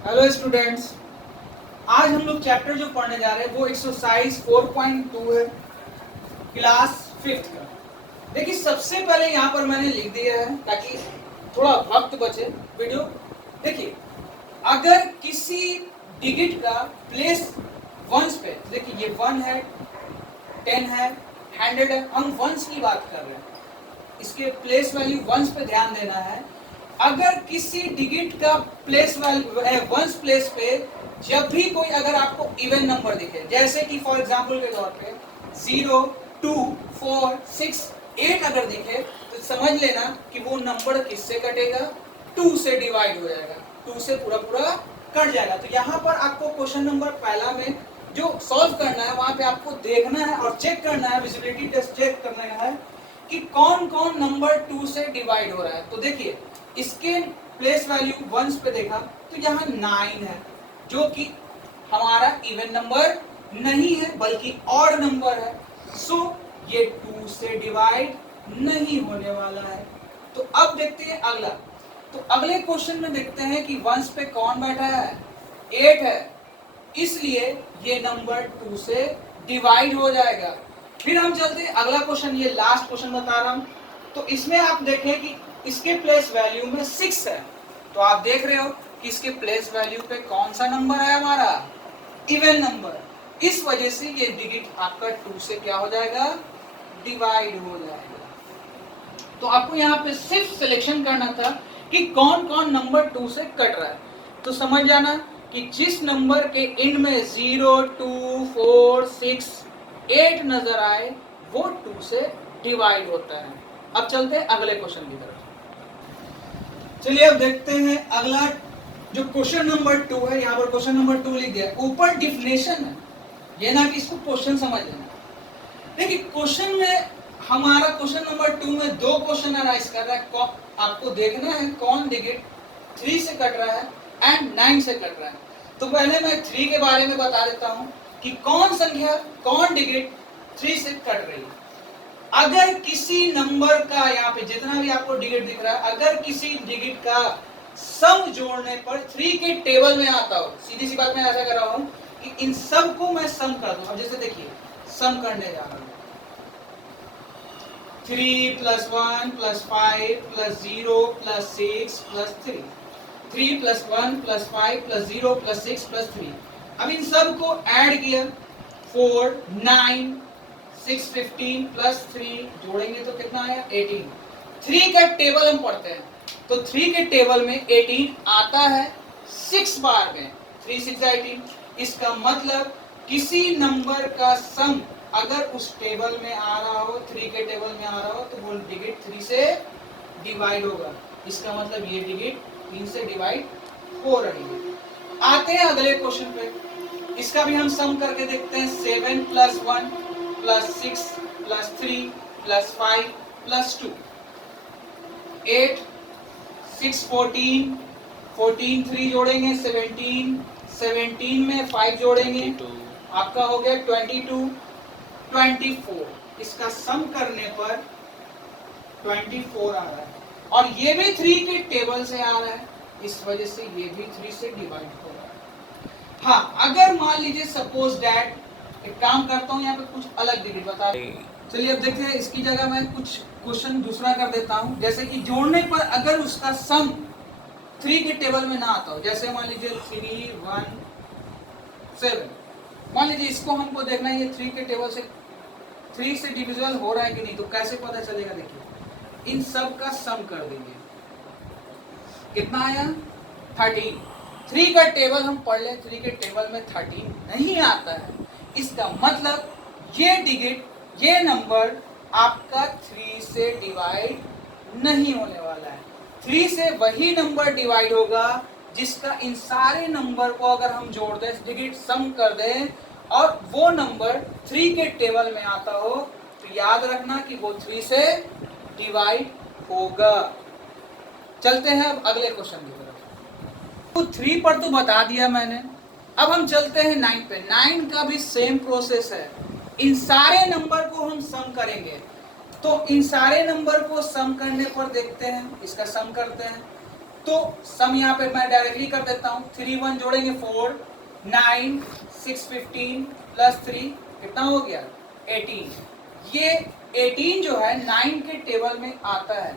Hello students, आज हम लोग चैप्टर जो पढ़ने जा रहे हैं वो एक्सरसाइज 4.2 है, क्लास 5th का। देखिए सबसे पहले यहाँ पर मैंने लिख दिया है ताकि थोड़ा वक्त बचे। वीडियो देखिए, अगर किसी डिजिट का प्लेस वंस पे, देखिए ये 1 है, 10 है, 100 है, हम वंस की बात कर रहे हैं, इसके प्लेस वैल्यू वंस पे ध्यान देना है। अगर किसी डिजिट का प्लेस वैल्यू वंस प्लेस पे जब भी कोई अगर आपको इवन नंबर दिखे, जैसे कि फॉर एग्जांपल के तौर पे 0, 2, 4, 6, 8 अगर दिखे तो समझ लेना कि वो नंबर किससे कटेगा, 2 से डिवाइड हो जाएगा, 2 से पूरा पूरा कट जाएगा। तो यहाँ पर आपको क्वेश्चन नंबर पहला में जो सॉल्व करना है वहां पे आपको देखना है और चेक करना है, विजिबिलिटी टेस्ट चेक करना है कि कौन कौन नंबर 2 से डिवाइड हो रहा है। तो देखिए इसके प्लेस वैल्यू वंस पे देखा तो यहाँ 9 है, जो कि हमारा इवन नंबर नहीं है बल्कि ऑड नंबर है। सो ये 2 से डिवाइड नहीं होने वाला है। तो अब देखते हैं अगला। तो अगले क्वेश्चन में देखते हैं कि वंस पे कौन बैठा है, 8 है, इसलिए ये नंबर 2 से डिवाइड हो जाएगा। फिर हम चलते हैं अगला क्वेश्चन, ये लास्ट क्वेश्चन बता रहा हूं। तो इसमें आप देखें कि इसके प्लेस वैल्यू में 6 है, तो आप देख रहे हो कि इसके प्लेस वैल्यू पे कौन सा नंबर है, हमारा इवन नंबर। इस वजह से ये डिजिट आपका 2 से क्या हो जाएगा, डिवाइड हो जाएगा। तो आपको यहाँ पे सिर्फ सिलेक्शन करना था कि कौन कौन नंबर 2 से कट रहा है। तो समझ जाना कि जिस नंबर के एंड में 0, 2, 4, 6, 8 नजर आए वो 2 से डिवाइड होता है। अब चलते हैं अगले क्वेश्चन की तरफ। चलिए अब देखते हैं अगला जो क्वेश्चन नंबर 2 है। यहाँ पर क्वेश्चन नंबर 2 लिख दिया, ऊपर डिफिनेशन है, ये ना कि इसको क्वेश्चन समझ लेना। देखिए क्वेश्चन में हमारा क्वेश्चन नंबर 2 में 2 क्वेश्चन अराइज कर रहा है। आपको देखना है कौन डिजिट 3 से कट रहा है एंड 9 से कट रहा है। तो पहले मैं 3 के बारे में बता देता हूं कि कौन संख्या, कौन डिजिट 3 से कट रही है। अगर किसी नंबर का, यहाँ पे जितना भी आपको डिजिट दिख रहा है, अगर किसी डिजिट का सम जोड़ने पर 3 के टेबल में आता हो, सीधी सी बात मैं ऐसा कर रहा हूं कि इन सब को मैं सम कर दूं। अब जैसे देखिए सम करने जा रहा हूं, 3 + 1 + 5 + 0 + 6 + 3, 3 + 1 + 5 + 0 + 6 + 3। अब इन सब को ऐड किया, 4, 9, 6, 15 + 3 जोड़ेंगे तो कितना आया, 18। 3 का टेबल हम पढ़ते हैं तो 3 के टेबल में 18 आता है 6 बार में, 3 6 18। इसका मतलब किसी नंबर का सम अगर उस टेबल में आ रहा हो, 3 के टेबल में आ रहा हो, तो वो डिजिट 3 से डिवाइड होगा। इसका मतलब ये डिजिट 3 से डिवाइड हो रही है। आते हैं अगले क्वेश्चन पे, इसका भी हम सम करके देखते हैं। 7 + 1 + 6 + 3 + 5 + 2, 8, 6, 14, 14 3 जोड़ेंगे 17, 17 में 5 जोड़ेंगे 22, आपका हो गया 22, 24। इसका सम करने पर 24 आ रहा है और ये भी 3 के टेबल से आ रहा है, इस वजह से ये भी 3 से डिवाइड हो रहा है। हाँ, अगर मान लीजिए सपोज दैट, एक काम करता हूँ यहाँ पे कुछ अलग डिजिट बता रही। चलिए अब देखते हैं, इसकी जगह मैं कुछ क्वेश्चन दूसरा कर देता हूँ। जैसे कि जोड़ने पर अगर उसका सम 3 के टेबल में ना आता हो, जैसे मान लीजिए 3, 1, 7, मान लीजिए इसको हमको देखना है ये 3 के टेबल से 3 से डिविजिबल हो रहा है कि नहीं। तो कैसे पता चलेगा, देखिए इन सब का सम कर देंगे, कितना आया 13। 3 का टेबल हम पढ़ ले, 3 के टेबल में 13 नहीं आता है। इसका मतलब ये डिजिट, ये नंबर आपका 3 से डिवाइड नहीं होने वाला है। 3 से वही नंबर डिवाइड होगा जिसका इन सारे नंबर को अगर हम जोड़ दें, डिजिट सम कर दें और वो नंबर 3 के टेबल में आता हो, तो याद रखना कि वो 3 से डिवाइड होगा। चलते हैं अब अगले क्वेश्चन की तरफ। तो 3 पर तो बता दिया मैंने, अब हम चलते हैं 9 पे। 9 का भी सेम प्रोसेस है, इन सारे नंबर को हम सम करेंगे। तो इन सारे नंबर को सम करने पर देखते हैं, इसका सम करते हैं। तो तो सम यहाँ पे मैं डायरेक्टली कर देता हूँ, 3 1 जोड़ेंगे 4, 9 6 15 प्लस 3 कितना हो गया 18। ये 18 जो है 9 के टेबल में आता है,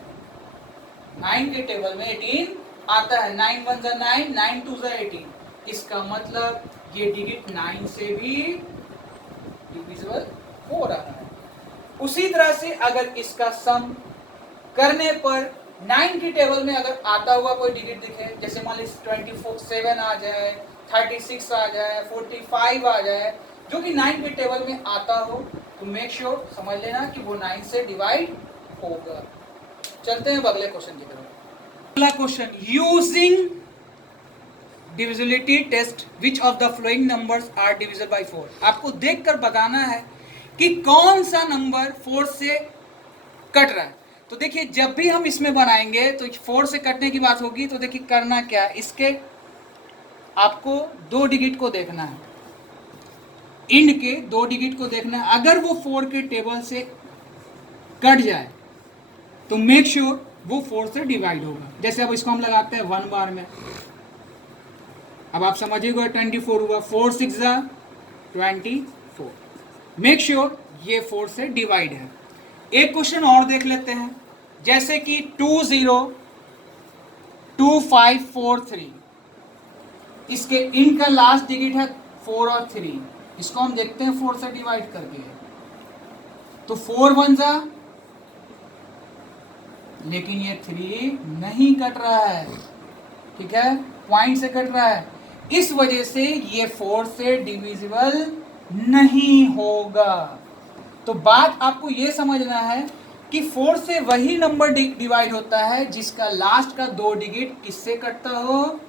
9 के टेबल में 18 आता है। 9 1 जा 9, 9 2 जा 18। इसका मतलब ये डिजिट 9 से भी डिविजिबल हो रहा है। उसी तरह से अगर इसका सम करने पर 9 की टेबल में अगर आता हुआ कोई डिजिट दिखे, जैसे मान लीजिए 27 आ जाए, 36 आ जाए, 45 आ जाए, जो कि 9 के टेबल में आता हो, तो मेक श्योर समझ लेना कि वो 9 से डिवाइड होगा। चलते हैं अगले क्वेश्चन की तरफ। अगला question, using divisibility test which of the following numbers are divisible by 4। आपको देखकर बताना है कि कौन सा नंबर 4 से कट रहा है। तो देखिए जब भी हम इसमें बनाएंगे तो 4 से कटने की बात होगी, तो देखिए करना क्या है, इसके आपको 2 डिजिट को देखना है, इंड के 2 डिजिट को देखना है। अगर वो 4 के टेबल से कट जाए तो मेक श्योर वो 4 से डिवाइड होगा। जैसे अब इसको हम लगाते हैं 1 बार में, अब आप समझिएगा 24 हुआ, 4 6 जा 24। मेक श्योर ये 4 से डिवाइड है। एक क्वेश्चन और देख लेते हैं, जैसे कि 2 0 2 5 4 3, इसके इनका लास्ट डिजिट है 4 और 3, इसको हम देखते हैं 4 से डिवाइड करके। तो 4 1 जा, लेकिन ये 3 नहीं कट रहा है, ठीक है, पॉइंट से कट रहा है, इस वजह से ये 4 से डिविजिबल नहीं होगा। तो बात आपको ये समझना है कि 4 से वही नंबर डिवाइड होता है जिसका लास्ट का 2 डिजिट किससे कटता हो,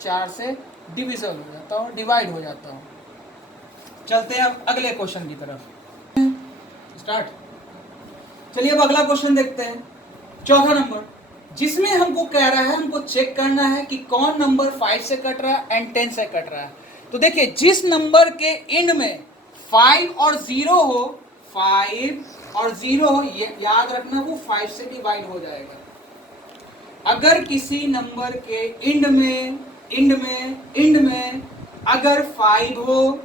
4 से डिविजिबल हो जाता हो, डिवाइड हो जाता हो। चलते हैं अब अगले क्वेश्चन की तरफ, स्टार्ट। चलिए अब अगला क्वेश्चन देखते हैं, चौथा नंबर, जिसमें हमको कह रहा है हमको चेक करना है कि कौन नंबर 5 से कट रहा है एंड 10 से कट रहा है। तो देखिए जिस नंबर के एंड में 5 और 0 हो, 5 और 0 हो, ये याद रखना वो 5 से डिवाइड हो जाएगा। अगर किसी नंबर के एंड में अगर 5 हो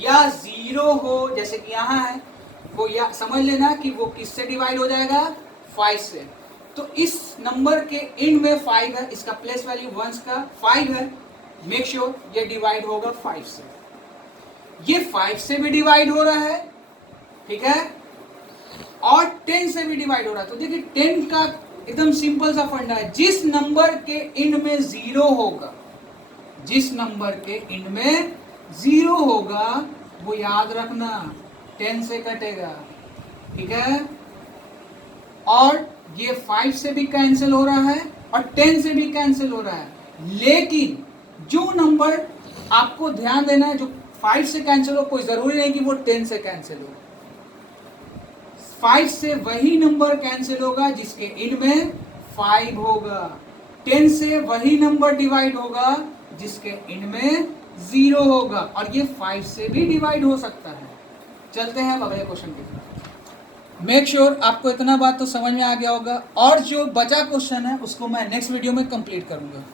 या 0 हो, जैसे कि यहाँ है, वो या समझ लेना कि वो किससे डिवाइड हो जाएगा, 5 से। तो इस नंबर के एंड में 5 है, इसका प्लेस वैल्यू 1 का 5 है, मेक श्योर ये डिवाइड होगा 5 से। ये 5 से भी डिवाइड हो रहा है, ठीक है, और 10 से भी डिवाइड हो रहा है। तो देखिए 10 का एकदम सिंपल सा फंडा है, जिस नंबर के एंड में 0 होगा, जिस नंबर के एंड में 0 होगा वो याद रखना 10 से कटेगा, ठीक है, और ये 5 से भी कैंसिल हो रहा है और 10 से भी कैंसिल हो रहा है। लेकिन जो नंबर आपको ध्यान देना है, जो 5 से कैंसिल हो, कोई जरूरी नहीं कि वो 10 से कैंसिल हो, 5 से वही नंबर कैंसिल होगा जिसके एंड में 5 होगा, 10 से वही नंबर डिवाइड होगा जिसके एंड में 0 होगा, और ये 5 से भी डिवाइड हो सकता है। चलते हैं अगले क्वेश्चन की तरफ। मेक श्योर आपको इतना बात तो समझ में आ गया होगा, और जो बचा क्वेश्चन है उसको मैं नेक्स्ट वीडियो में कंप्लीट करूंगा।